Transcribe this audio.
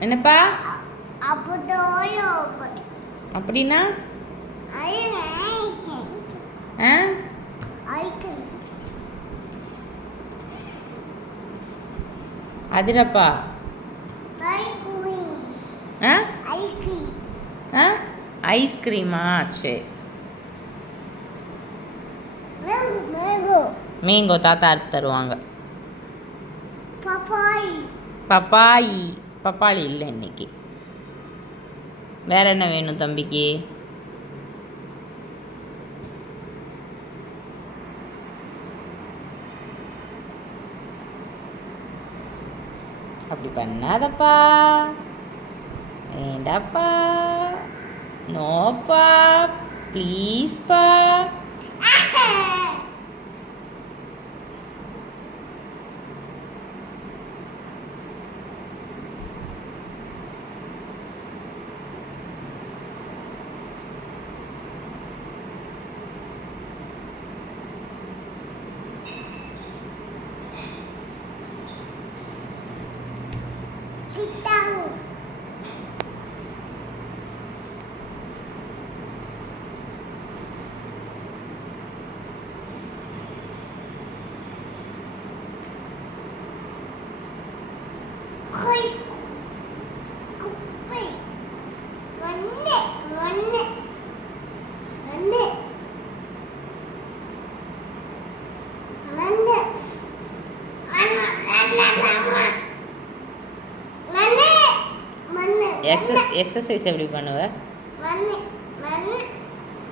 என்னப்பா அப்படின்னா அதிரப்பா ஐஸ்கிரீமா சரி மேங்கோ தாத்தா அறுத்து தருவாங்க பப்பாயி பப்பாளி இல்லை இன்னைக்கு வேற என்ன வேணும் தம்பிக்கு அப்படி பண்ணாதப்பா வேண்டாப்பா நோப்பா ப்ளீஸ்ப்பா எக்ஸசைஸ் எப்படி பண்ணுவ?